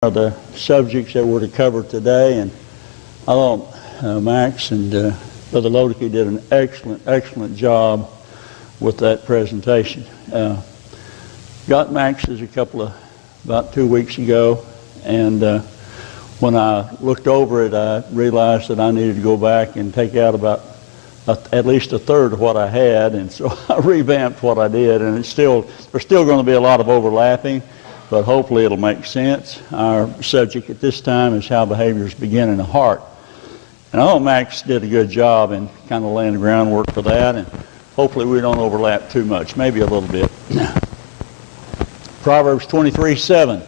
Are the subjects that we're to cover today, and I thought Max and Brother Lodeke did an excellent job with that presentation. Got Max's about 2 weeks ago, and when I looked over it, I realized that I needed to go back and take out about at least a third of what I had, and so I revamped what I did, and there's still going to be a lot of overlapping, but hopefully it'll make sense. Our subject at this time is how behaviors begin in the heart. And I know Max did a good job in kind of laying the groundwork for that, and hopefully we don't overlap too much, maybe a little bit. Proverbs 23:7,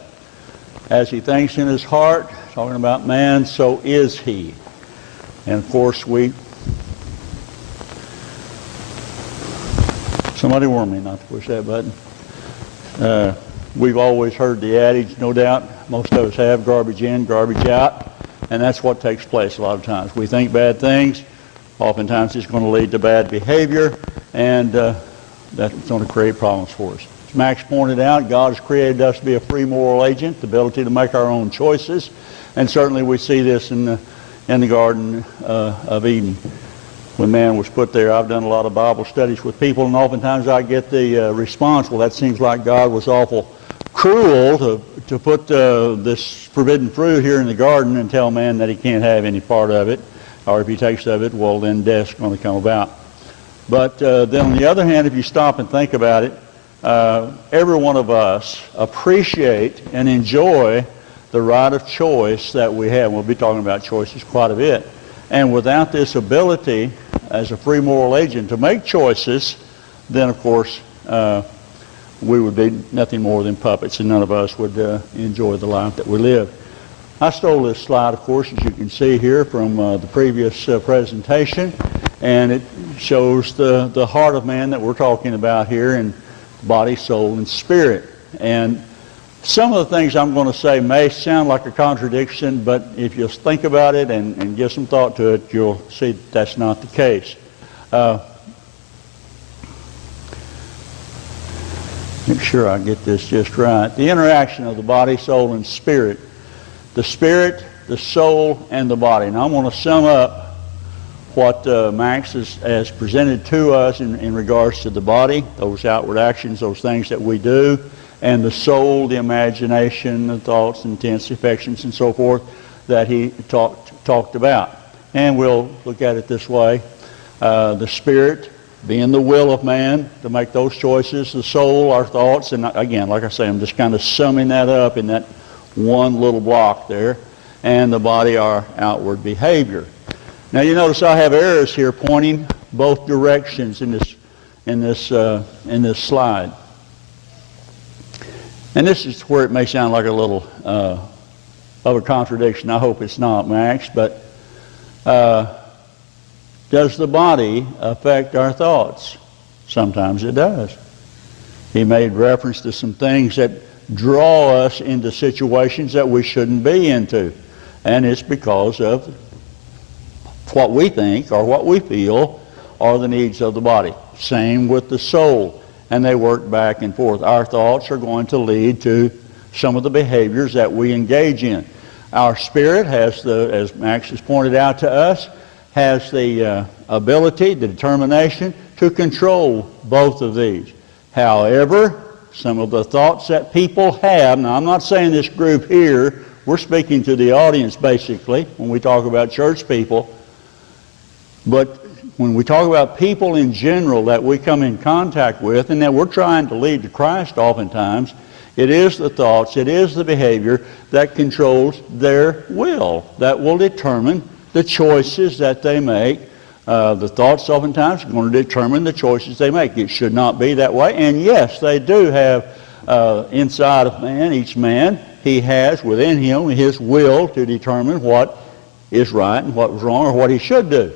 as he thinks in his heart, talking about man, so is he. And of course somebody warn me not to push that button. We've always heard the adage, no doubt, most of us have, garbage in, garbage out, and that's what takes place a lot of times. We think bad things, oftentimes it's going to lead to bad behavior, and that's going to create problems for us. As Max pointed out, God has created us to be a free moral agent, the ability to make our own choices, and certainly we see this in the Garden of Eden. When man was put there, I've done a lot of Bible studies with people, and oftentimes I get the response, well, that seems like God was awful cruel to put this forbidden fruit here in the garden and tell man that he can't have any part of it, or if he takes of it, well, then death's going to come about. But then on the other hand, if you stop and think about it, every one of us appreciate and enjoy the right of choice that we have. We'll be talking about choices quite a bit. And without this ability as a free moral agent to make choices, then of course we would be nothing more than puppets, and none of us would enjoy the life that we live. I stole this slide, of course, as you can see here, from the previous presentation, and it shows the heart of man that we're talking about here in body, soul, and spirit. And some of the things I'm going to say may sound like a contradiction, but if you think about it and give some thought to it, you'll see that's not the case. Make sure I get this just right. The interaction of the body, soul, and spirit. The spirit, the soul, and the body. Now I'm going to sum up what Max has presented to us in regards to the body, those outward actions, those things that we do, and the soul, the imagination, the thoughts, intents, affections, and so forth that he talked about. And we'll look at it this way. The spirit being the will of man to make those choices, the soul, our thoughts, and again, like I say, I'm just kind of summing that up in that one little block there, and the body, our outward behavior. Now you notice I have arrows here pointing both directions in this slide. And this is where it may sound like a little of a contradiction. I hope it's not, Max, but does the body affect our thoughts? Sometimes it does. He made reference to some things that draw us into situations that we shouldn't be into. And it's because of what we think or what we feel are the needs of the body. Same with the soul. And they work back and forth. Our thoughts are going to lead to some of the behaviors that we engage in. Our spirit has as Max has pointed out to us, has the ability, the determination to control both of these. However, some of the thoughts that people have, now I'm not saying this group here, we're speaking to the audience basically when we talk about church people, but when we talk about people in general that we come in contact with and that we're trying to lead to Christ oftentimes, it is the thoughts, it is the behavior that controls their will, that will determine the choices that they make. The thoughts oftentimes are going to determine the choices they make. It should not be that way. And yes, they do have inside of man, each man, he has within him his will to determine what is right and what was wrong or what he should do.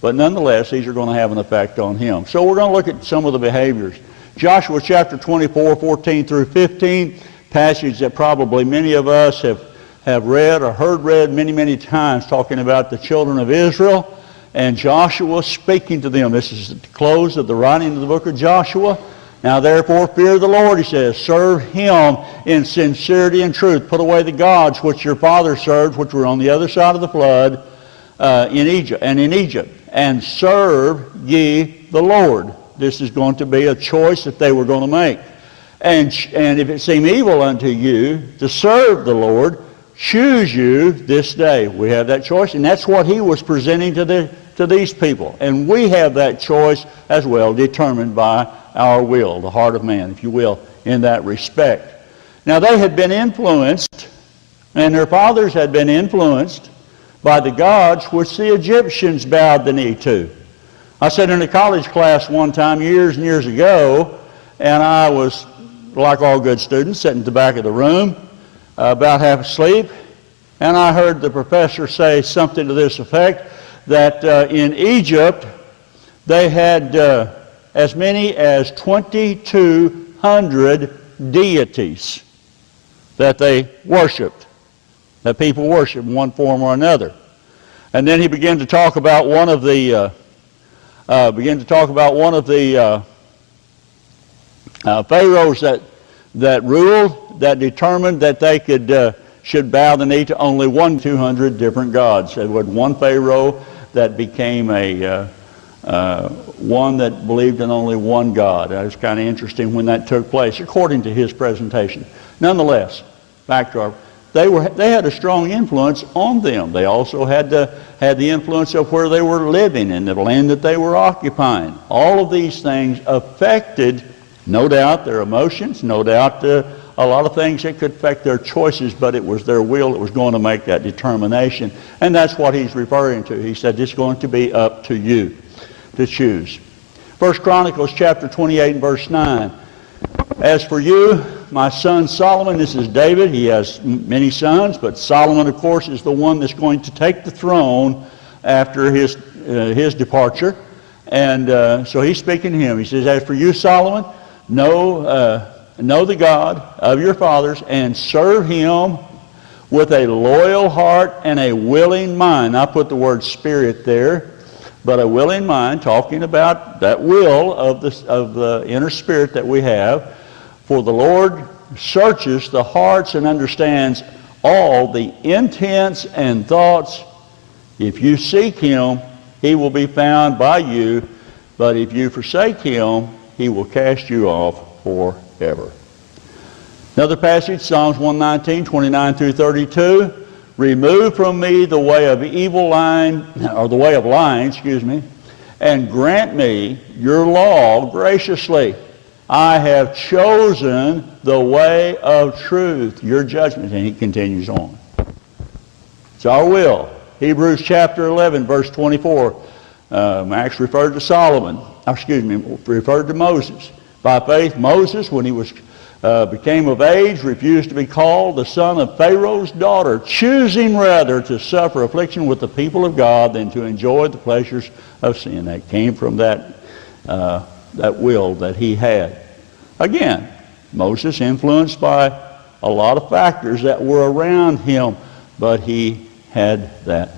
But nonetheless, these are going to have an effect on him. So we're going to look at some of the behaviors. Joshua chapter 24, 14 through 15, passage that probably many of us have read or heard read many times, talking about the children of Israel and Joshua speaking to them. This is at the close of the writing of the book of Joshua, Now therefore fear the Lord, he says. Serve him in sincerity and truth. Put away the gods which your fathers served, which were on the other side of the flood in Egypt. And serve ye the Lord. This is going to be a choice that they were going to make. And if it seem evil unto you to serve the Lord, choose you this day. We have that choice, and that's what he was presenting to these people. And we have that choice as well, determined by our will, the heart of man, if you will, in that respect. Now they had been influenced, and their fathers had been influenced by the gods which the Egyptians bowed the knee to. I sat in a college class one time years and years ago, and I was, like all good students, sitting at the back of the room, about half asleep, and I heard the professor say something to this effect, that in Egypt they had as many as 2,200 deities that they worshipped, that people worship in one form or another. And then he began to talk about one of the pharaohs that ruled, that determined that they should bow the knee to only 200 different gods. There was one pharaoh that became one that believed in only one God. It was kind of interesting when that took place, according to his presentation. Nonetheless, back to they had a strong influence on them. They also had the influence of where they were living and the land that they were occupying. All of these things affected, no doubt, their emotions, no doubt a lot of things that could affect their choices, but it was their will that was going to make that determination. And that's what he's referring to. He said it's going to be up to you to choose. 1 Chronicles chapter 28 and verse 9. As for you, my son Solomon, this is David. He has many sons, but Solomon, of course, is the one that's going to take the throne after his departure. And so he's speaking to him. He says, as for you, Solomon, know the God of your fathers and serve him with a loyal heart and a willing mind. I put the word spirit there, but a willing mind, talking about that will of the inner spirit that we have. For the Lord searches the hearts and understands all the intents and thoughts. If you seek him, he will be found by you, but if you forsake him, he will cast you off forever. Another passage, Psalms 119, 29 through 32. Remove from me the way of lying, and grant me your law graciously. I have chosen the way of truth, your judgment. And he continues on. It's our will. Hebrews chapter 11, verse 24. Max referred to referred to Moses. By faith, Moses, when he became of age, refused to be called the son of Pharaoh's daughter, choosing rather to suffer affliction with the people of God than to enjoy the pleasures of sin. That came from that will that he had. Again, Moses influenced by a lot of factors that were around him, but he had that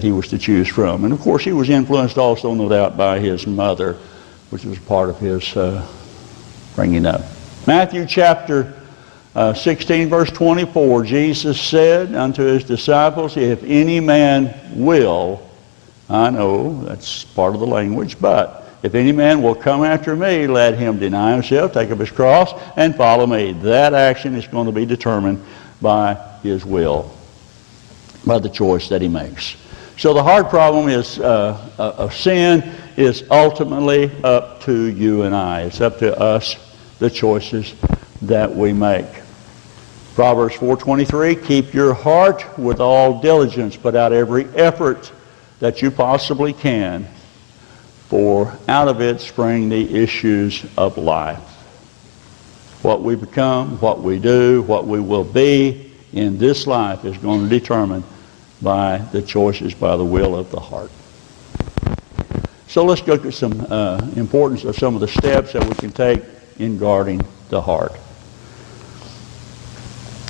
he was to choose from. And of course he was influenced also, no doubt, by his mother, which was part of his bringing up. Matthew chapter 16, verse 24, Jesus said unto his disciples, if any man will, I know that's part of the language, but if any man will come after me, let him deny himself, take up his cross, and follow me. That action is going to be determined by his will, by the choice that he makes. So the hard problem of sin is ultimately up to you and I. It's up to us, the choices that we make. Proverbs 4:23, keep your heart with all diligence, put out every effort that you possibly can, for out of it spring the issues of life. What we become, what we do, what we will be in this life is going to be determined by the choices, by the will of the heart. So let's look at some importance of some of the steps that we can take in guarding the heart.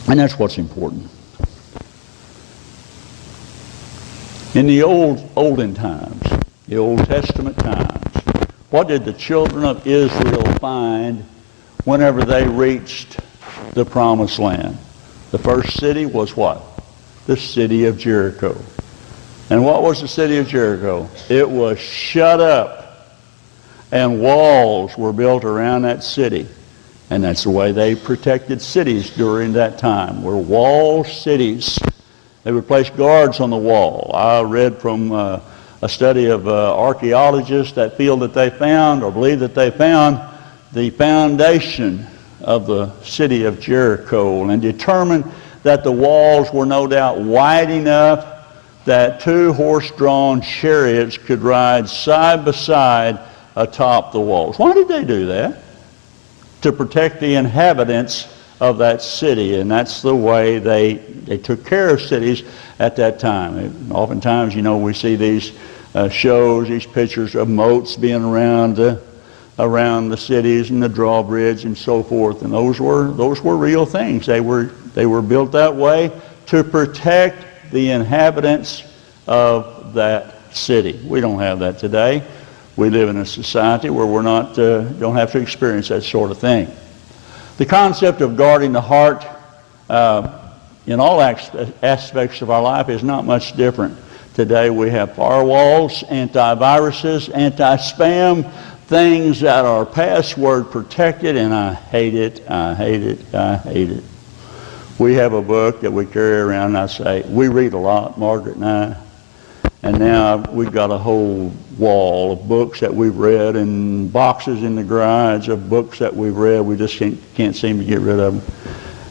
And that's what's important. In the olden times, the Old Testament times, What did the children of Israel find whenever they reached the promised land? The first city was what? The city of Jericho. And what was the city of Jericho? It was shut up, and walls were built around that city. And that's the way they protected cities during that time, were wall cities. They would place guards on the wall. I read from a study of archaeologists that feel that they found, or believe that they found, the foundation of the city of Jericho, and determined that the walls were no doubt wide enough that 2 horse-drawn chariots could ride side by side atop the walls. Why did they do that? To protect the inhabitants of that city, and that's the way they took care of cities at that time. Oftentimes, you know, we see these shows, these pictures of moats being around the cities and the drawbridge and so forth, and those were real things. They were built that way to protect the inhabitants of that city. We don't have that today. We live in a society where we're not don't have to experience that sort of thing. The concept of guarding the heart in all aspects of our life is not much different. Today we have firewalls, antiviruses, anti-spam, things that are password protected, and I hate it, I hate it, I hate it. We have a book that we carry around, and I say, we read a lot, Margaret and I, and now we've got a whole wall of books that we've read and boxes in the garage of books that we've read. We just can't seem to get rid of them.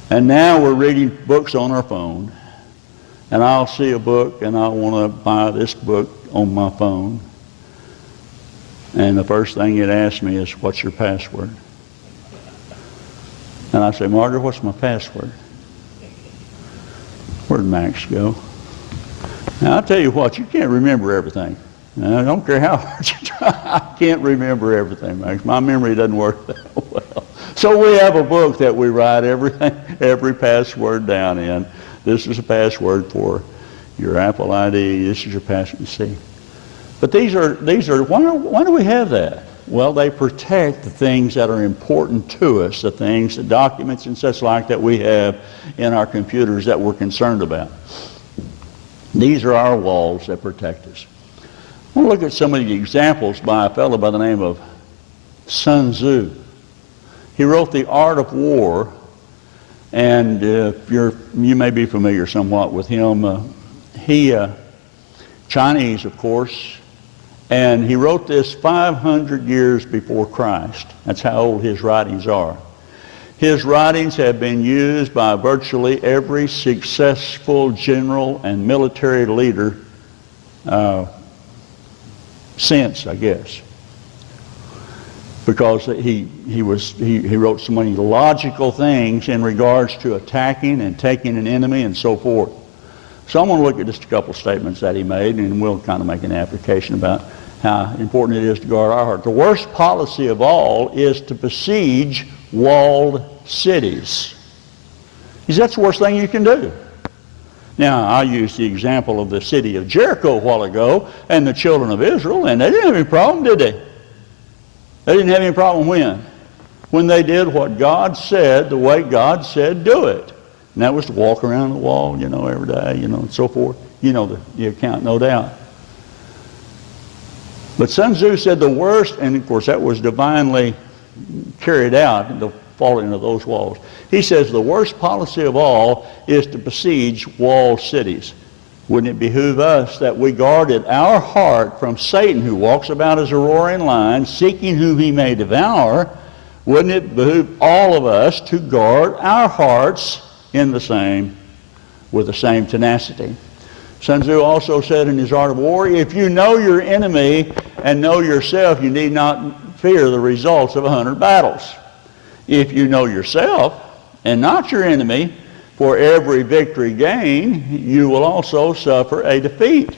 And now we're reading books on our phone. And I'll see a book and I want to buy this book on my phone. And the first thing it asks me is, what's your password? And I say, Margaret, what's my password? Where'd Max go? Now, I'll tell you what, you can't remember everything. Now, I don't care how hard you try. I can't remember everything, Max. My memory doesn't work that well. So we have a book that we write every password down in. This is a password for your Apple ID. This is your password. You see. But these are. Why do we have that? Well, they protect the things that are important to us, the things, the documents and such like that we have in our computers that we're concerned about. These are our walls that protect us. I want to look at some of the examples by a fellow by the name of Sun Tzu. He wrote The Art of War, and you may be familiar somewhat with him. Chinese, of course, and he wrote this 500 years before Christ. That's how old his writings are. His writings have been used by virtually every successful general and military leader since, I guess, because he wrote so many logical things in regards to attacking and taking an enemy and so forth. So I'm going to look at just a couple statements that he made, and we'll kind of make an application about how important it is to guard our heart. The worst policy of all is to besiege walled cities. He said, that's the worst thing you can do. Now, I used the example of the city of Jericho a while ago and the children of Israel, and they didn't have any problem, did they? They didn't have any problem when? When they did what God said, the way God said do it. And that was to walk around the wall, you know, every day, you know, and so forth. You know the account, no doubt. But Sun Tzu said the worst, and of course that was divinely carried out, the falling of those walls. He says the worst policy of all is to besiege walled cities. Wouldn't it behoove us that we guarded our heart from Satan, who walks about as a roaring lion, seeking whom he may devour? Wouldn't it behoove all of us to guard our hearts with the same tenacity? Sun Tzu also said in his Art of War, if you know your enemy and know yourself, you need not fear the results of 100 battles. If you know yourself and not your enemy, for every victory gained, you will also suffer a defeat.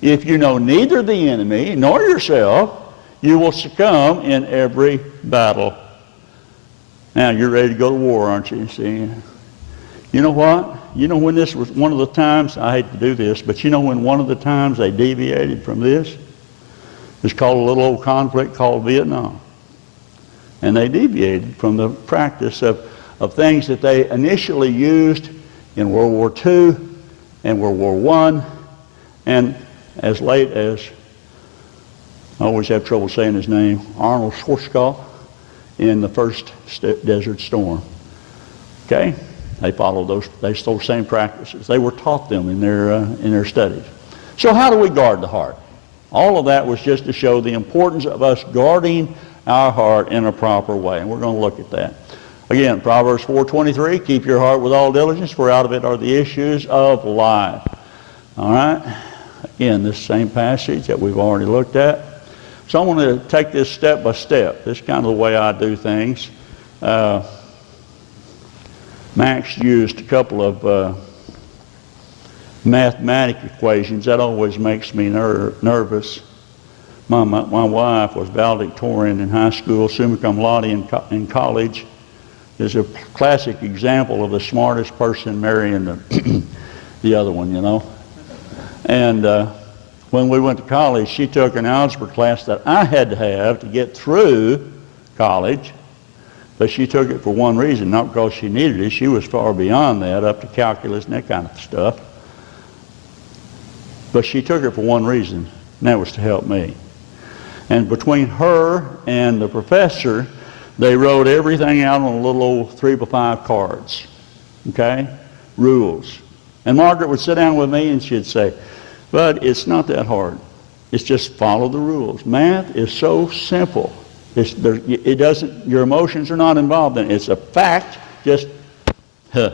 If you know neither the enemy nor yourself, you will succumb in every battle. Now, you're ready to go to war, aren't you? See? You know what? You know when this was one of the times, I hate to do this, but you know when one of the times they deviated from this? It's called a little old conflict called Vietnam. And they deviated from the practice of things that they initially used in World War II and World War I, and as late as, I always have trouble saying his name, Arnold Schwarzkopf, in the first Desert Storm. Okay? They followed those same practices. They were taught them in their studies. So how do we guard the heart? All of that was just to show the importance of us guarding our heart in a proper way, and we're going to look at that. Again, Proverbs 4:23, keep your heart with all diligence, for out of it are the issues of life. All right? Again, this same passage that we've already looked at. So I want to take this step by step. This is kind of the way I do things. Max used a couple of mathematical equations. That always makes me nervous. My wife was valedictorian in high school, summa cum laude in college. Is a classic example of the smartest person marrying the other one, you know. And when we went to college, she took an algebra class that I had to have to get through college. But she took it for one reason, not because she needed it. She was far beyond that, up to calculus and that kind of stuff. But she took it for one reason, and that was to help me. And between her and the professor, they wrote everything out on a little old 3x5 cards, okay? Rules. And Margaret would sit down with me and she'd say, "But it's not that hard. It's just follow the rules. Math is so simple. It doesn't, your emotions are not involved in it. It's a fact, just, huh."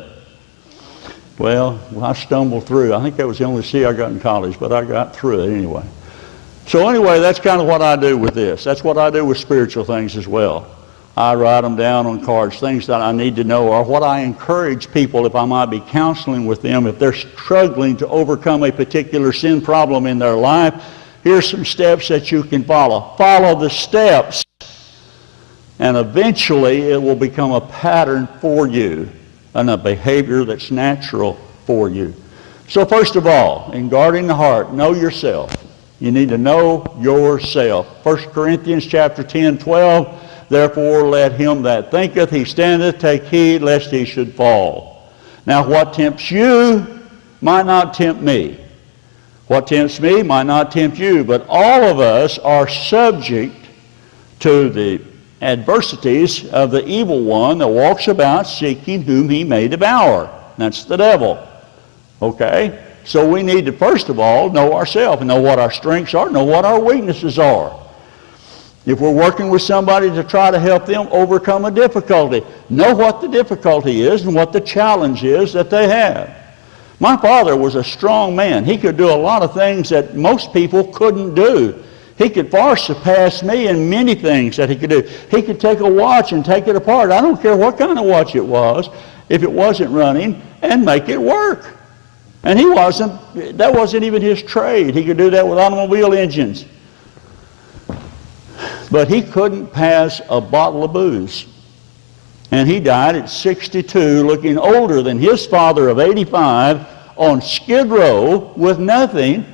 Well, I stumbled through. I think that was the only C I got in college, but I got through it anyway. So anyway, that's kind of what I do with this. That's what I do with spiritual things as well. I write them down on cards, things that I need to know, or what I encourage people, if I might be counseling with them, if they're struggling to overcome a particular sin problem in their life, here's some steps that you can follow. Follow the steps, and eventually it will become a pattern for you and a behavior that's natural for you. So first of all, in guarding the heart, know yourself. You need to know yourself. 1 Corinthians chapter 10:12, therefore let him that thinketh he standeth take heed lest he should fall. Now what tempts you might not tempt me. What tempts me might not tempt you, but all of us are subject to the adversities of the evil one that walks about seeking whom he may devour. That's the devil. Okay? So we need to first of all know ourselves and know what our strengths are, know what our weaknesses are. If we're working with somebody to try to help them overcome a difficulty, know what the difficulty is and what the challenge is that they have. My father was a strong man. He could do a lot of things that most people couldn't do. He could far surpass me in many things that he could do. He could take a watch and take it apart. I don't care what kind of watch it was, if it wasn't running, and make it work. And that wasn't even his trade. He could do that with automobile engines. But he couldn't pass a bottle of booze. And he died at 62, looking older than his father of 85, on Skid Row with nothing,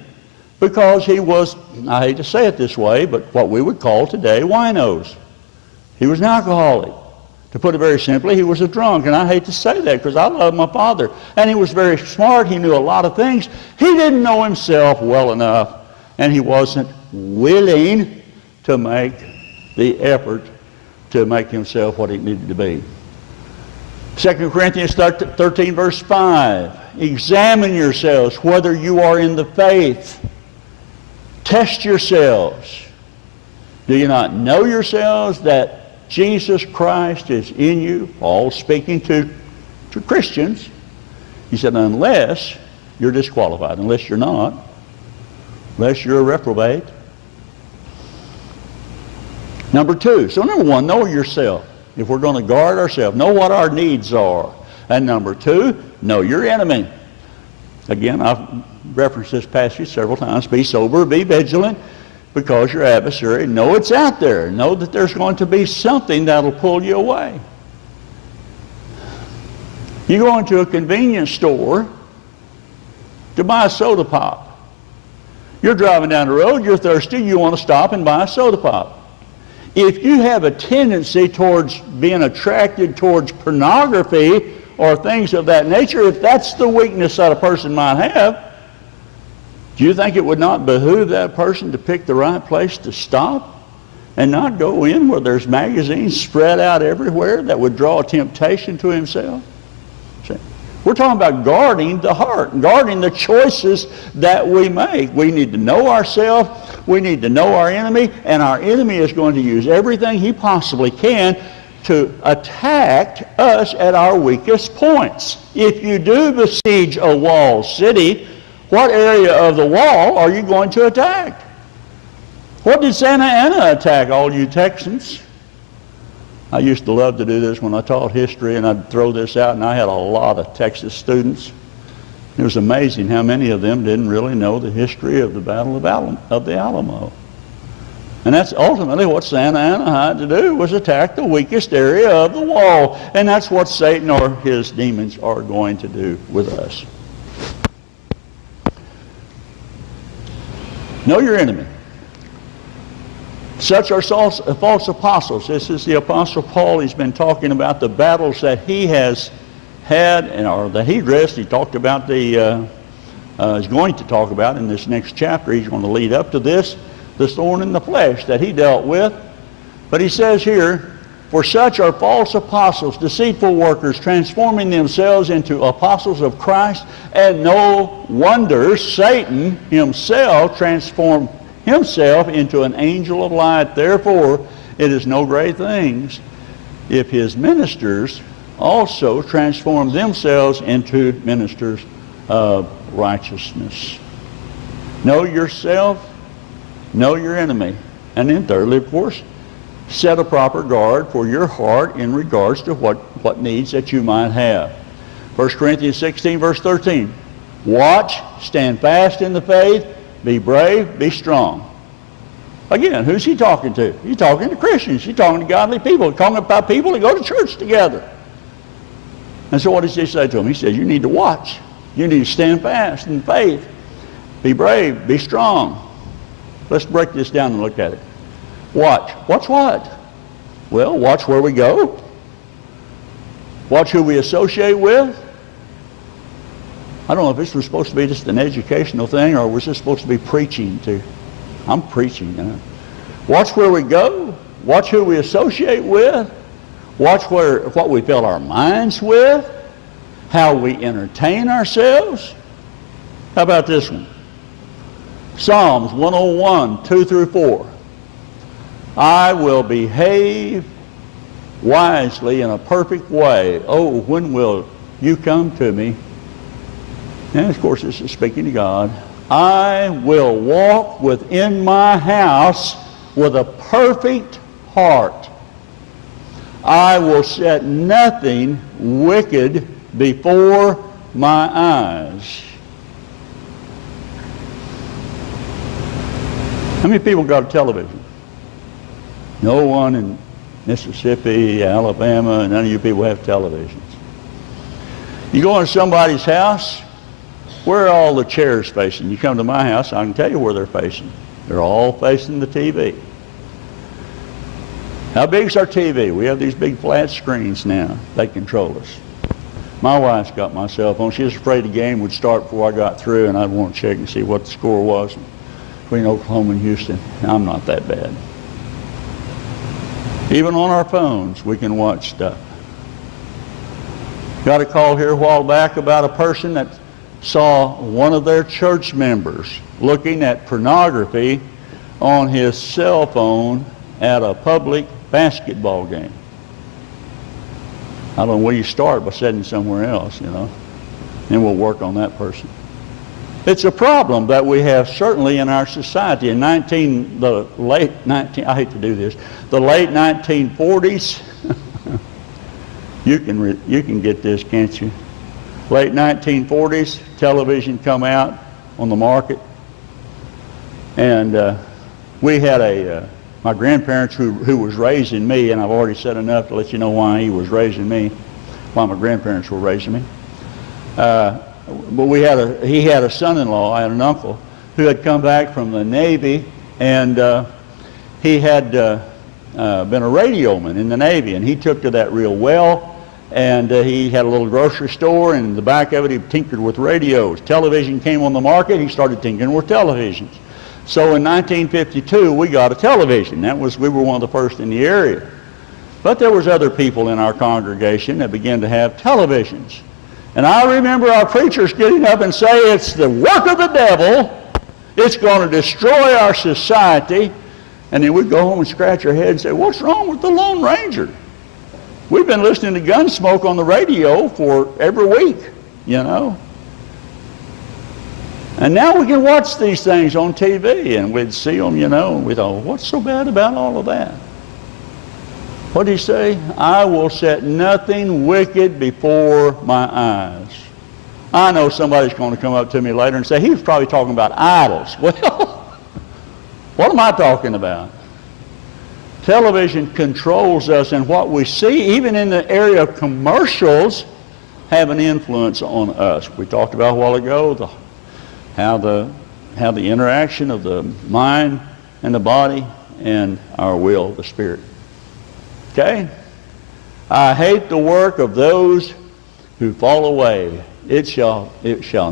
because he was, I hate to say it this way, but what we would call today winos. He was an alcoholic. To put it very simply, he was a drunk, and I hate to say that because I love my father. And he was very smart. He knew a lot of things. He didn't know himself well enough, and he wasn't willing to make the effort to make himself what he needed to be. 2 Corinthians 13, verse 5, examine yourselves whether you are in the faith. Test yourselves. Do you not know yourselves that Jesus Christ is in you? Paul speaking to Christians. He said, unless you're disqualified, unless you're not, unless you're a reprobate. Number two, so number one, know yourself. If we're going to guard ourselves, know what our needs are. And number two, know your enemy. Again, I've referenced this passage several times. Be sober, be vigilant, because your adversary, know it's out there. Know that there's going to be something that'll pull you away. You go into a convenience store to buy a soda pop. You're driving down the road, you're thirsty, you want to stop and buy a soda pop. If you have a tendency towards being attracted towards pornography or things of that nature, if that's the weakness that a person might have, do you think it would not behoove that person to pick the right place to stop and not go in where there's magazines spread out everywhere that would draw temptation to himself? See? We're talking about guarding the heart, guarding the choices that we make. We need to know ourselves, we need to know our enemy, and our enemy is going to use everything he possibly can to attack us at our weakest points. If you do besiege a walled city, what area of the wall are you going to attack? What did Santa Anna attack, all you Texans? I used to love to do this when I taught history, and I'd throw this out, and I had a lot of Texas students. It was amazing how many of them didn't really know the history of the Battle of the Alamo. And that's ultimately what Santa Anna had to do, was attack the weakest area of the wall. And that's what Satan or his demons are going to do with us. Know your enemy. Such are false apostles. This is the Apostle Paul. He's been talking about the battles that he has had, or that he addressed. He talked about he's going to talk about in this next chapter. He's going to lead up to this, the thorn in the flesh that he dealt with. But he says here, for such are false apostles, deceitful workers, transforming themselves into apostles of Christ, and no wonder Satan himself transformed himself into an angel of light. Therefore, it is no great things if his ministers also transform themselves into ministers of righteousness. Know yourself, know your enemy. And then thirdly, of course, set a proper guard for your heart in regards to what needs that you might have. 1 Corinthians 16, verse 13. Watch, stand fast in the faith, be brave, be strong. Again, who's he talking to? He's talking to Christians. He's talking to godly people. He's talking about people that go to church together. And so what does he say to them? He says, you need to watch. You need to stand fast in faith. Be brave, be strong. Let's break this down and look at it. Watch. Watch what? Well, watch where we go. Watch who we associate with. I don't know if this was supposed to be just an educational thing, or was this supposed to be preaching too? I'm preaching. Watch where we go. Watch who we associate with. Watch what we fill our minds with. How we entertain ourselves. How about this one? Psalms 101, 2 through 4. I will behave wisely in a perfect way. Oh, when will you come to me? And of course, this is speaking to God. I will walk within my house with a perfect heart. I will set nothing wicked before my eyes. How many people got a television? No one in Mississippi, Alabama, none of you people have televisions. You go into somebody's house, where are all the chairs facing? You come to my house, I can tell you where they're facing. They're all facing the TV. How big's our TV? We have these big flat screens now. They control us. My wife's got my cell phone. She was afraid the game would start before I got through, and I'd want to check and see what the score was between Oklahoma and Houston. I'm not that bad. Even on our phones, we can watch stuff. Got a call here a while back about a person that saw one of their church members looking at pornography on his cell phone at a public basketball game. I don't know where you start by setting somewhere else, Then we'll work on that person. It's a problem that we have certainly in our society. In the late 1940s, you can get this, can't you? Late 1940s, television come out on the market, and we had my grandparents who was raising me, and I've already said enough to let you know why he was raising me, why my grandparents were raising me. But he had a son-in-law, I had an uncle, who had come back from the Navy, and he had been a radioman in the Navy, and he took to that real well, and he had a little grocery store, and in the back of it he tinkered with radios. Television came on the market, he started tinkering with televisions. So in 1952 we got a television. We were one of the first in the area. But there was other people in our congregation that began to have televisions. And I remember our preachers getting up and saying, it's the work of the devil, it's going to destroy our society. And then we'd go home and scratch our head and say, what's wrong with the Lone Ranger? We've been listening to Gunsmoke on the radio for every week, you know. And now we can watch these things on TV, and we'd see them, you know, and we thought, what's so bad about all of that? What did he say? I will set nothing wicked before my eyes. I know somebody's going to come up to me later and say, he was probably talking about idols. Well, what am I talking about? Television controls us, and what we see, even in the area of commercials, have an influence on us. We talked about a while ago how the interaction of the mind and the body and our will, the spirit. Okay? I hate the work of those who fall away. It shall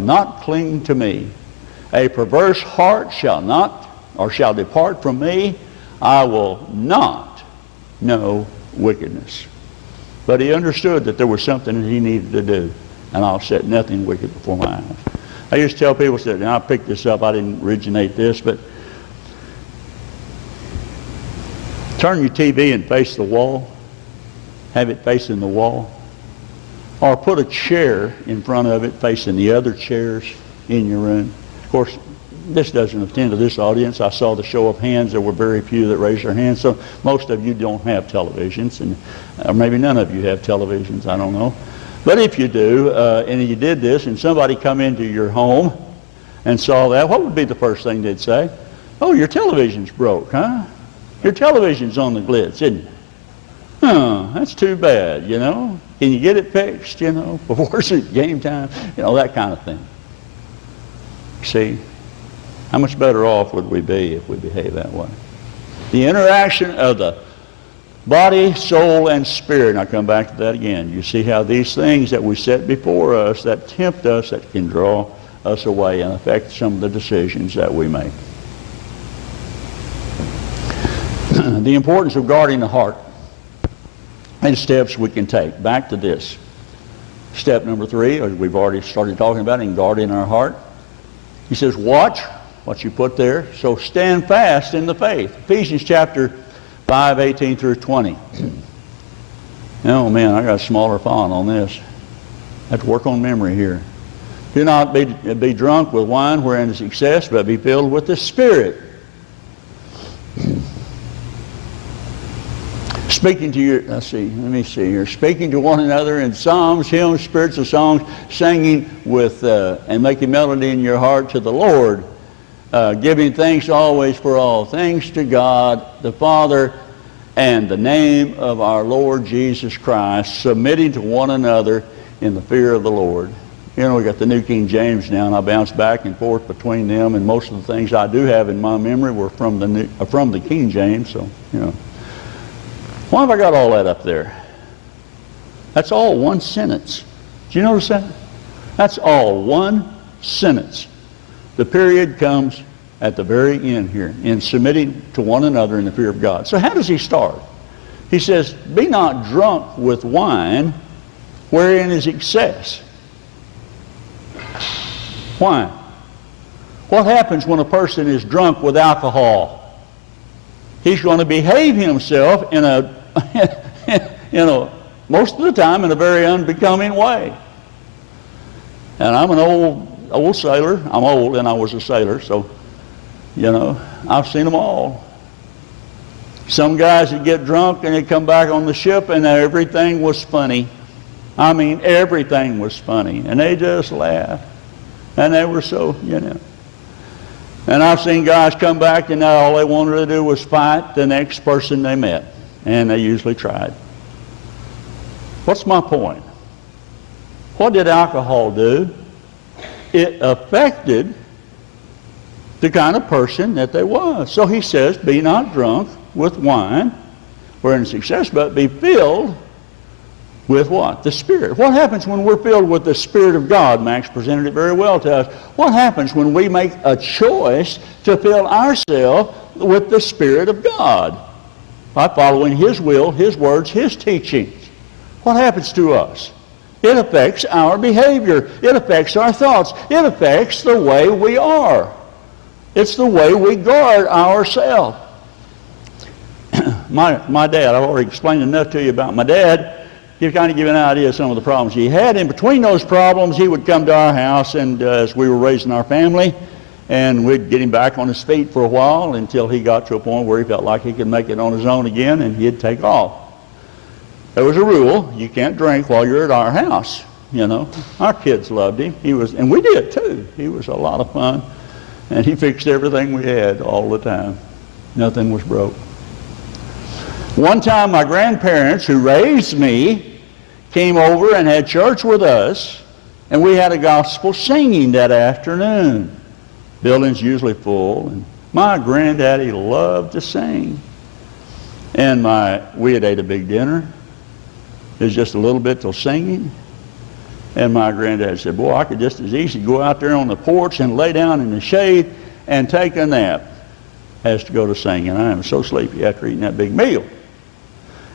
not cling to me. A perverse heart shall depart from me. I will not know wickedness. But he understood that there was something that he needed to do. And I'll set nothing wicked before my eyes. I used to tell people, and I picked this up, I didn't originate this, but turn your TV and face the wall. Have it facing the wall. Or put a chair in front of it facing the other chairs in your room. Of course, this doesn't attend to this audience. I saw the show of hands. There were very few that raised their hands. So most of you don't have televisions, or maybe none of you have televisions. I don't know. But if you do, and you did this, and somebody come into your home and saw that, what would be the first thing they'd say? Oh, your television's broke, huh? Your television's on the glitz, isn't it? Oh, that's too bad, you know. Can you get it fixed, you know, before it's game time? You know, that kind of thing. See? How much better off would we be if we behave that way? The interaction of the body, soul, and spirit. And I'll come back to that again. You see how these things that we set before us, that tempt us, that can draw us away and affect some of the decisions that we make. The importance of guarding the heart and steps we can take. Back to this. Step number 3, as we've already started talking about, in guarding our heart. He says, watch what you put there, so stand fast in the faith. Ephesians chapter 5, 18 through 20. Oh man, I got a smaller font on this. I have to work on memory here. Do not be drunk with wine wherein is excess, but be filled with the Spirit. Speaking to your, let me see here. Speaking to one another in psalms, hymns, spiritual songs, singing with and making melody in your heart to the Lord, giving thanks always for all things to God the Father and the name of our Lord Jesus Christ, submitting to one another in the fear of the Lord. You know, we got the New King James now, and I bounce back and forth between them, and most of the things I do have in my memory were from the King James, so, you know. Why have I got all that up there? That's all one sentence. Do you notice that? That's all one sentence. The period comes at the very end here, in submitting to one another in the fear of God. So how does he start? He says, be not drunk with wine wherein is excess. Why? What happens when a person is drunk with alcohol? He's going to behave himself in a most of the time in a very unbecoming way. And I'm an old sailor. I'm old, and I was a sailor, so, you know, I've seen them all. Some guys would get drunk and they'd come back on the ship and everything was funny. I mean, everything was funny. And they just laughed. And they were so, you know. And I've seen guys come back and all they wanted to do was fight the next person they met. And they usually tried. What's my point? What did alcohol do? It affected the kind of person that they was. So he says, be not drunk with wine, wherein is excess, but be filled with what? The Spirit. What happens when we're filled with the Spirit of God? Max presented it very well to us. What happens when we make a choice to fill ourselves with the Spirit of God? By following His will, His words, His teachings. What happens to us? It affects our behavior. It affects our thoughts. It affects the way we are. It's the way we guard ourselves. My dad, I've already explained enough to you about my dad. To kind of give you an idea of some of the problems he had. In between those problems, he would come to our house, and as we were raising our family, and we'd get him back on his feet for a while until he got to a point where he felt like he could make it on his own again, and he'd take off. There was a rule: you can't drink while you're at our house. You know, our kids loved him. And we did too. He was a lot of fun, and he fixed everything we had all the time. Nothing was broke. One time my grandparents, who raised me, came over and had church with us, and we had a gospel singing that afternoon. Building's usually full, and my granddaddy loved to sing. And we had ate a big dinner. It was just a little bit till singing. And my granddad said, boy, I could just as easy go out there on the porch and lay down in the shade and take a nap as to go to singing. I am so sleepy after eating that big meal.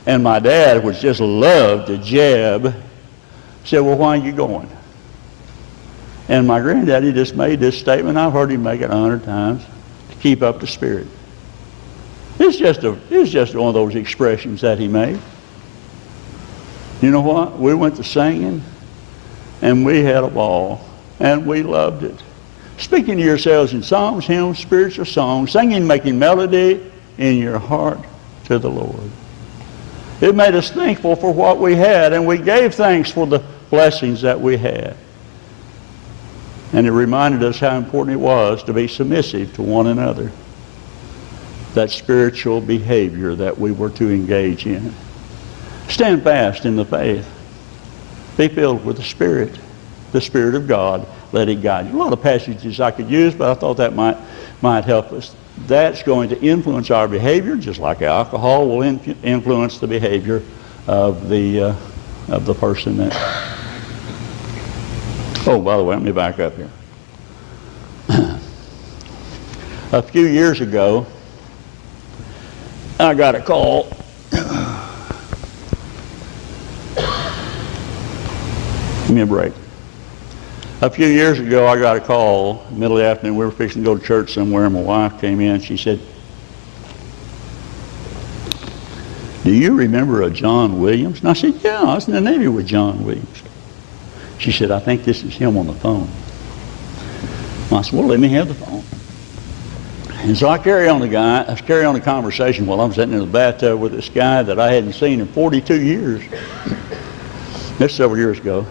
And my dad, which just loved to jab, said, well, why are you going? And my granddaddy just made this statement. I've heard him make it 100 times, to keep up the spirit. It's just one of those expressions that he made. You know what? We went to singing, and we had a ball, and we loved it. Speaking to yourselves in psalms, hymns, spiritual songs, singing, making melody in your heart to the Lord. It made us thankful for what we had, and we gave thanks for the blessings that we had. And it reminded us how important it was to be submissive to one another. That spiritual behavior that we were to engage in. Stand fast in the faith. Be filled with the Spirit of God. Let it guide you. A lot of passages I could use, but I thought that might help us. That's going to influence our behavior, just like alcohol will influence the behavior of the person that... Oh, by the way, let me back up here. A few years ago, I got a call. Give me a break. A few years ago, I got a call, middle of the afternoon. We were fixing to go to church somewhere, and my wife came in. She said, do you remember a John Williams? And I said, yeah, I was in the Navy with John Williams. She said, I think this is him on the phone. I said, well, let me have the phone. And so I carry on the conversation while I'm sitting in the bathtub with this guy that I hadn't seen in 42 years. That's several years ago.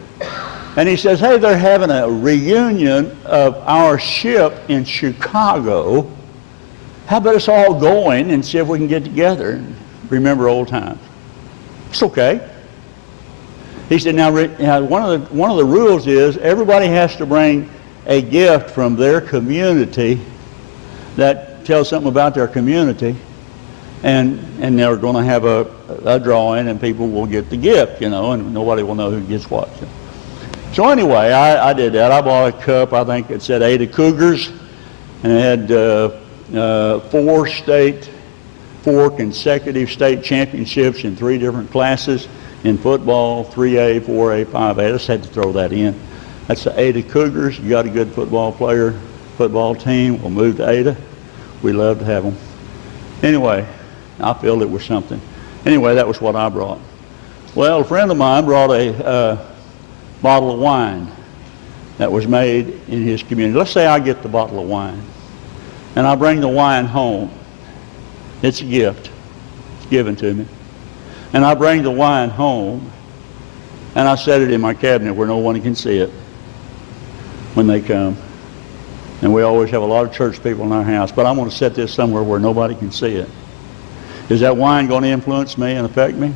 And he says, hey, they're having a reunion of our ship in Chicago. How about us all going and see if we can get together and remember old times? It's okay. He said, now one of the rules is everybody has to bring a gift from their community that tells something about their community. And they're going to have a drawing, and people will get the gift, you know, and nobody will know who gets what. So anyway, I did that. I bought a cup, I think it said Ada Cougars, and it had four consecutive state championships in 3 different classes in football, 3A, 4A, 5A. I just had to throw that in. That's the Ada Cougars. You got a good football team, we'll move to Ada. We love to have them. Anyway, I filled it with something. Anyway, that was what I brought. Well, a friend of mine brought a bottle of wine that was made in his community. Let's say I get the bottle of wine, and I bring the wine home. It's a gift. It's given to me. And I bring the wine home, and I set it in my cabinet where no one can see it when they come. And we always have a lot of church people in our house, but I'm going to set this somewhere where nobody can see it. Is that wine going to influence me and affect me?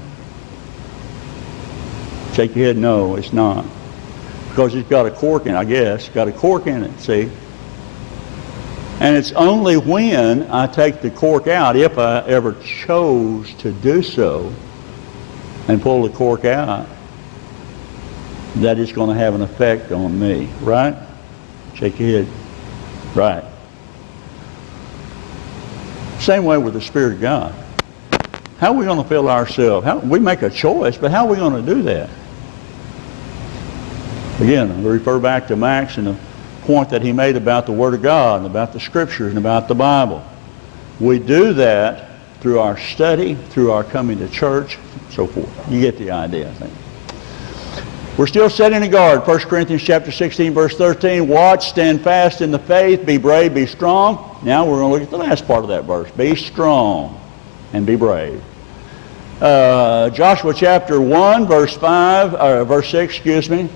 Shake your head, no, it's not. Because it's got a cork in it, I guess. It's got a cork in it, see? And it's only when I take the cork out, if I ever chose to do so, and pull the cork out, that it's going to have an effect on me. Right? Shake your head. Right. Same way with the Spirit of God. How are we going to fill ourselves? We make a choice, but how are we going to do that? Again, I refer back to Max and the point that he made about the Word of God and about the Scriptures and about the Bible. We do that through our study, through our coming to church, so forth. You get the idea, I think. We're still setting a guard. 1 Corinthians chapter 16, verse 13. Watch, stand fast in the faith, be brave, be strong. Now we're going to look at the last part of that verse. Be strong and be brave. Joshua chapter 1, verse 6, excuse me.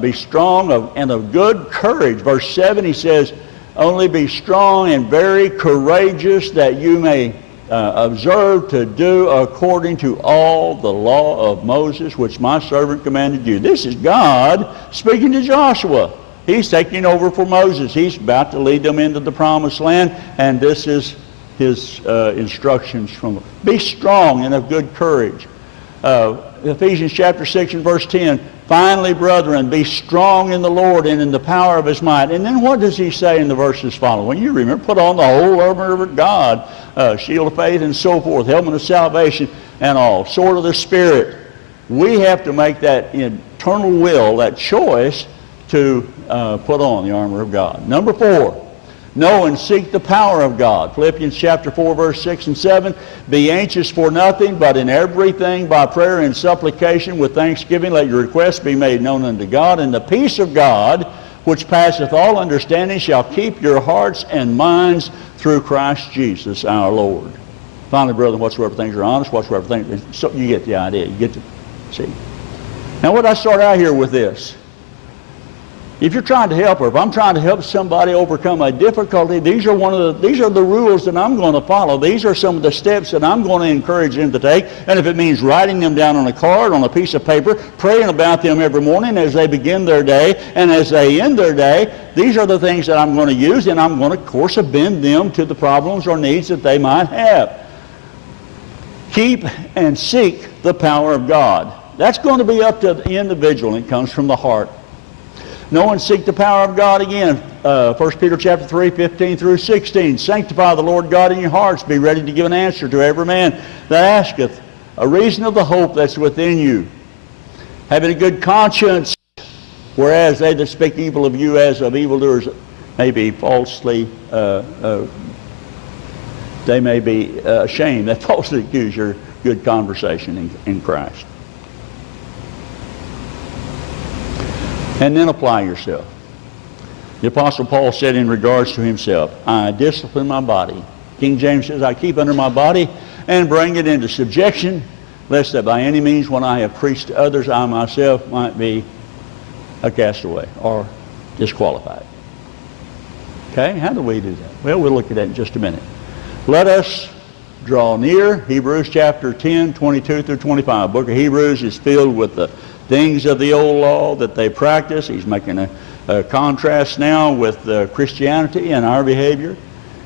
Be strong and of good courage. Verse 7, he says, only be strong and very courageous, that you may observe to do according to all the law of Moses, which my servant commanded you. This is God speaking to Joshua. He's taking over for Moses. He's about to lead them into the promised land, and this is his instructions from him. Be strong and of good courage. Ephesians chapter 6 and verse 10. Finally, brethren, be strong in the Lord and in the power of his might. And then what does he say in the verses following? You remember, put on the whole armor of God, shield of faith and so forth, helmet of salvation and all, sword of the Spirit. We have to make that internal will, that choice to put on the armor of God. Number 4. Know and seek the power of God. Philippians chapter 4, verse 6 and 7. Be anxious for nothing, but in everything by prayer and supplication with thanksgiving let your requests be made known unto God. And the peace of God, which passeth all understanding, shall keep your hearts and minds through Christ Jesus our Lord. Finally, brethren, whatsoever things are honest, whatsoever things... So you get the idea. You get to see. Now, what I start out here with this. If you're trying to help, or if I'm trying to help somebody overcome a difficulty, these are the rules that I'm going to follow. These are some of the steps that I'm going to encourage them to take. And if it means writing them down on a card, on a piece of paper, praying about them every morning as they begin their day and as they end their day, these are the things that I'm going to use, and I'm going to, of course, bend them to the problems or needs that they might have. Keep and seek the power of God. That's going to be up to the individual, and it comes from the heart. Know and seek the power of God again. 1 Peter chapter 3, 15 through 16. Sanctify the Lord God in your hearts. Be ready to give an answer to every man that asketh a reason of the hope that's within you. Having a good conscience, whereas they that speak evil of you as of evildoers may be falsely, they may be ashamed that falsely accuse your good conversation in Christ. And then apply yourself. The Apostle Paul said in regards to himself, I discipline my body. King James says, I keep under my body and bring it into subjection, lest that by any means when I have preached to others, I myself might be a castaway or disqualified. Okay, how do we do that? Well, we'll look at that in just a minute. Let us draw near. Hebrews chapter 10, 22 through 25. The book of Hebrews is filled with the things of the old law that they practice. He's making a contrast now with Christianity and our behavior.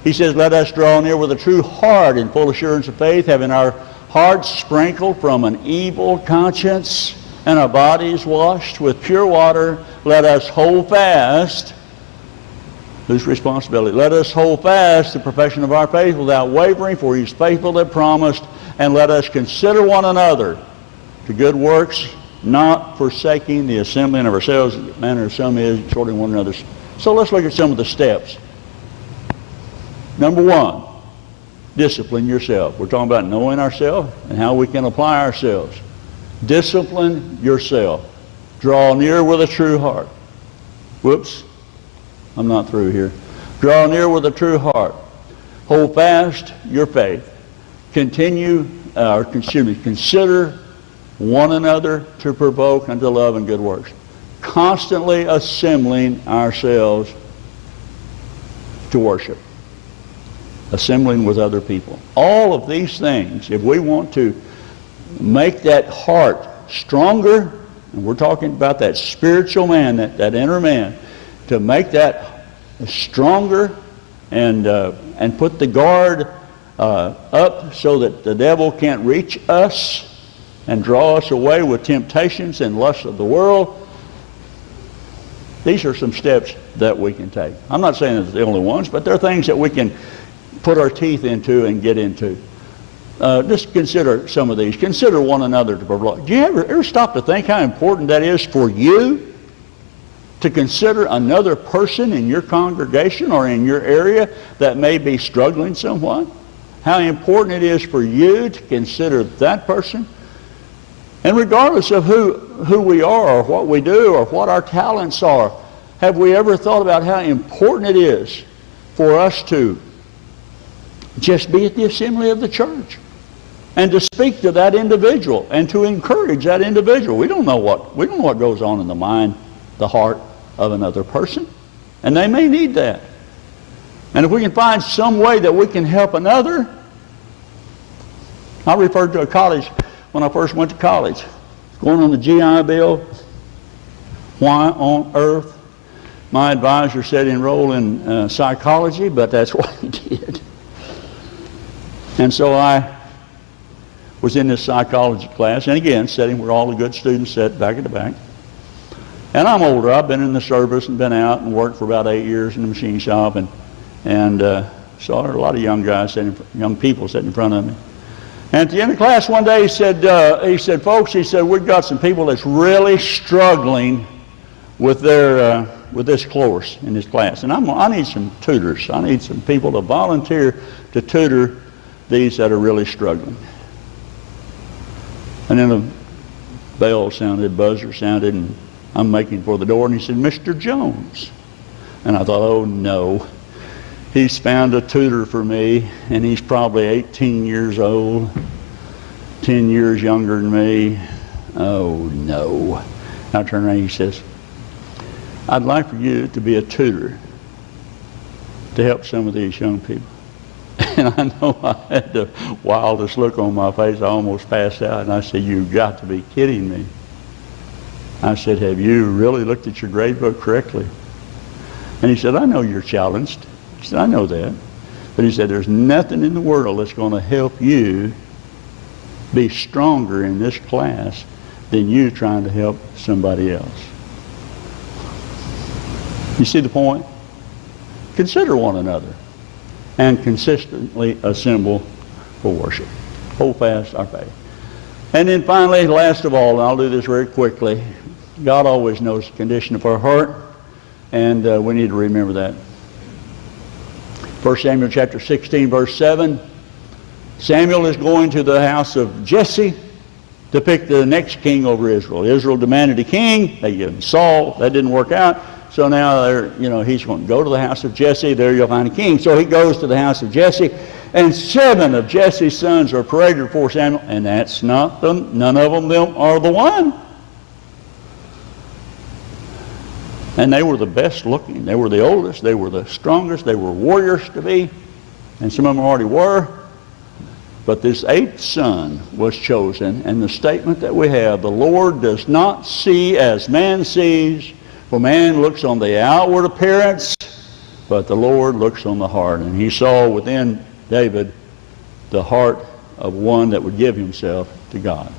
He says, let us draw near with a true heart in full assurance of faith, having our hearts sprinkled from an evil conscience and our bodies washed with pure water. Let us hold fast. Whose responsibility? Let us hold fast the profession of our faith without wavering, for he's faithful that promised. And let us consider one another to good works, not forsaking the assembling of ourselves, as the manner of some is, exhorting one another. So let's look at some of the steps. Number 1, discipline yourself. We're talking about knowing ourselves and how we can apply ourselves. Discipline yourself. Draw near with a true heart. Whoops, I'm not through here. Draw near with a true heart. Hold fast your faith. Consider one another to provoke unto love and good works. Constantly assembling ourselves to worship. Assembling with other people. All of these things, if we want to make that heart stronger, and we're talking about that spiritual man, that inner man, to make that stronger and put the guard up so that the devil can't reach us and draw us away with temptations and lusts of the world. These are some steps that we can take. I'm not saying it's the only ones, but they're things that we can put our teeth into and get into. Just consider some of these. Consider one another to provoke. Do you ever stop to think how important that is for you to consider another person in your congregation or in your area that may be struggling somewhat? How important it is for you to consider that person? And regardless of who we are or what we do or what our talents are, have we ever thought about how important it is for us to just be at the assembly of the church and to speak to that individual and to encourage that individual? We don't know what goes on in the mind, the heart of another person, and they may need that. And if we can find some way that we can help another. I referred to a college when I first went to college, going on the GI Bill. Why on earth? My advisor said enroll in psychology, but that's what he did. And so I was in this psychology class, and again, sitting where all the good students sat back at the back. And I'm older. I've been in the service and been out and worked for about 8 years in the machine shop, and saw a lot of young guys, young people sitting in front of me. And at the end of class one day, he said, folks, he said, we've got some people that's really struggling with their with this course in this class, and I need some tutors. I need some people to volunteer to tutor these that are really struggling. And then a buzzer sounded, and I'm making for the door, and he said, Mr. Jones. And I thought, oh no, he's found a tutor for me, and he's probably 18 years old, 10 years younger than me. Oh no. I turned around and he says, I'd like for you to be a tutor to help some of these young people. And I know I had the wildest look on my face. I almost passed out, and I said, you've got to be kidding me. I said, have you really looked at your grade book correctly? And he said, I know you're challenged. He said, I know that. But he said, there's nothing in the world that's going to help you be stronger in this class than you trying to help somebody else. You see the point? Consider one another and consistently assemble for worship. Hold fast our faith. And then finally, last of all, and I'll do this very quickly, God always knows the condition of our heart, and we need to remember that. 1 Samuel chapter 16, verse 7, Samuel is going to the house of Jesse to pick the next king over Israel. Israel demanded a king. They gave him Saul. That didn't work out. So now he's going to go to the house of Jesse. There you'll find a king. So he goes to the house of Jesse, and 7 of Jesse's sons are paraded before Samuel, and that's not none of them are the one. And they were the best looking. They were the oldest. They were the strongest. They were warriors to be, and some of them already were. But this 8th son was chosen, and the statement that we have, the Lord does not see as man sees, for man looks on the outward appearance, but the Lord looks on the heart. And he saw within David the heart of one that would give himself to God.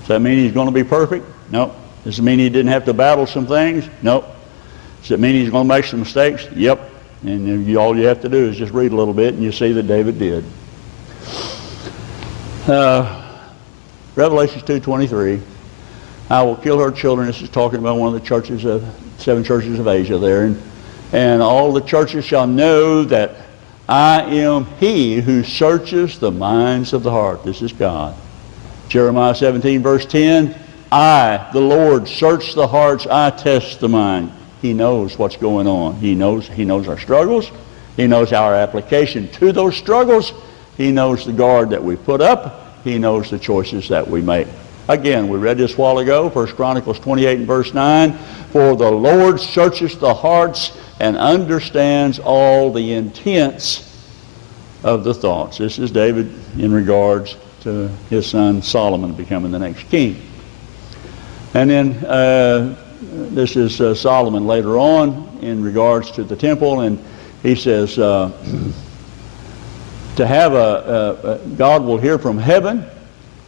Does that mean he's going to be perfect? No. Does it mean he didn't have to battle some things? No. Does it mean he's going to make some mistakes? Yep. And all you have to do is just read a little bit, and you see that David did. Revelation 2:23, I will kill her children. This is talking about one of the churches of 7 churches of Asia there. And all the churches shall know that I am he who searches the minds of the heart. This is God. Jeremiah 17 verse 10, I, the Lord, search the hearts. I test the mind. He knows what's going on. He knows our struggles. He knows our application to those struggles. He knows the guard that we put up. He knows the choices that we make. Again, we read this a while ago, 1 Chronicles 28 and verse 9. For the Lord searches the hearts and understands all the intents of the thoughts. This is David in regards to his son Solomon becoming the next king. And then this is Solomon later on in regards to the temple, and he says, to have God will hear from heaven.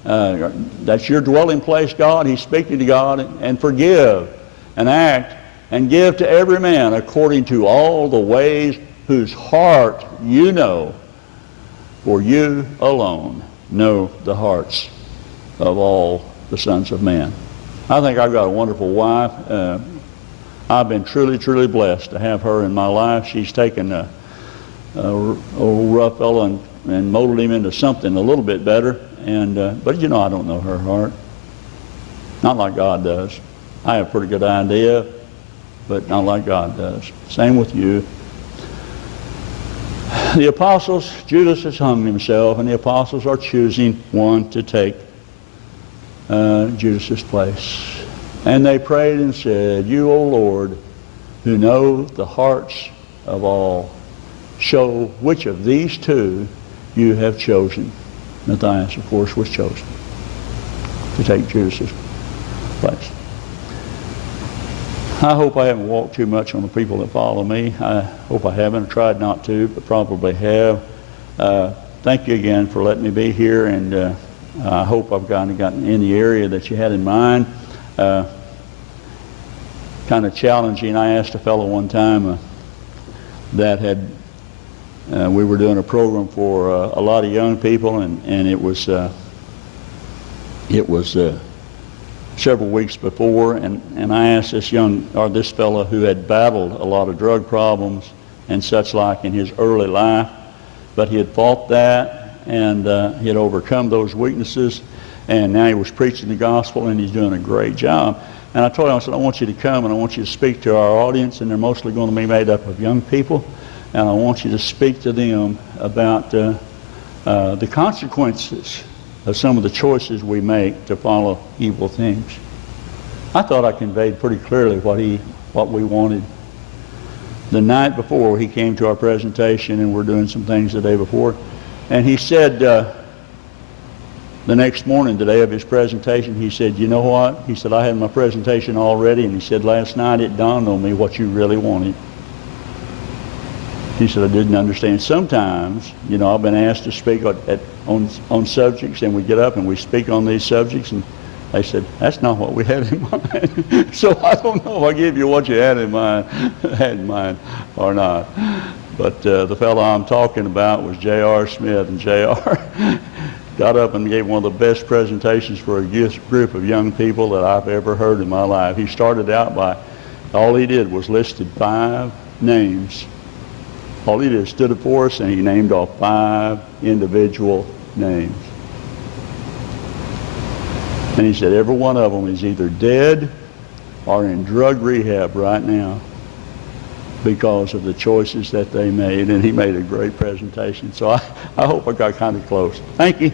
That's your dwelling place, God. He's speaking to God, and forgive and act and give to every man according to all the ways whose heart you know, for you alone know the hearts of all the sons of men. I think I've got a wonderful wife. I've been truly, truly blessed to have her in my life. She's taken a old rough fellow and molded him into something a little bit better. But you know, I don't know her heart. Not like God does. I have a pretty good idea, but not like God does. Same with you. The apostles, Judas has hung himself, and the apostles are choosing one to take Judas's place. And they prayed and said, you, O Lord, who know the hearts of all, show which of these two you have chosen. Matthias, of course, was chosen to take Judas's place. I hope I haven't walked too much on the people that follow me. I hope I haven't. I tried not to, but probably have. Thank you again for letting me be here, and I hope I've gotten in the area that you had in mind. Kind of challenging. I asked a fellow one time that had we were doing a program for a lot of young people, and it was several weeks before, and I asked this fellow who had battled a lot of drug problems and such like in his early life, but he had fought that, and he had overcome those weaknesses, and now he was preaching the gospel, and he's doing a great job. And I told him, I said, I want you to come and I want you to speak to our audience, and they're mostly going to be made up of young people, and I want you to speak to them about the consequences of some of the choices we make to follow evil things. I thought I conveyed pretty clearly what we wanted. The night before, he came to our presentation, and we're doing some things the day before, and he said the next morning, the day of his presentation, he said, you know what? He said, I had my presentation already, and he said, last night it dawned on me what you really wanted. He said, I didn't understand. Sometimes, you know, I've been asked to speak on subjects, and we get up and we speak on these subjects, and they said, that's not what we had in mind. So I don't know if I give you what you had in mind or not. But the fellow I'm talking about was J.R. Smith, and J.R. got up and gave one of the best presentations for a group of young people that I've ever heard in my life. He started out by, all he did was listed 5 names. All he did stood before us, and he named off 5 individual names. And he said every one of them is either dead or in drug rehab right now because of the choices that they made. And he made a great presentation. So I hope I got kind of close. Thank you.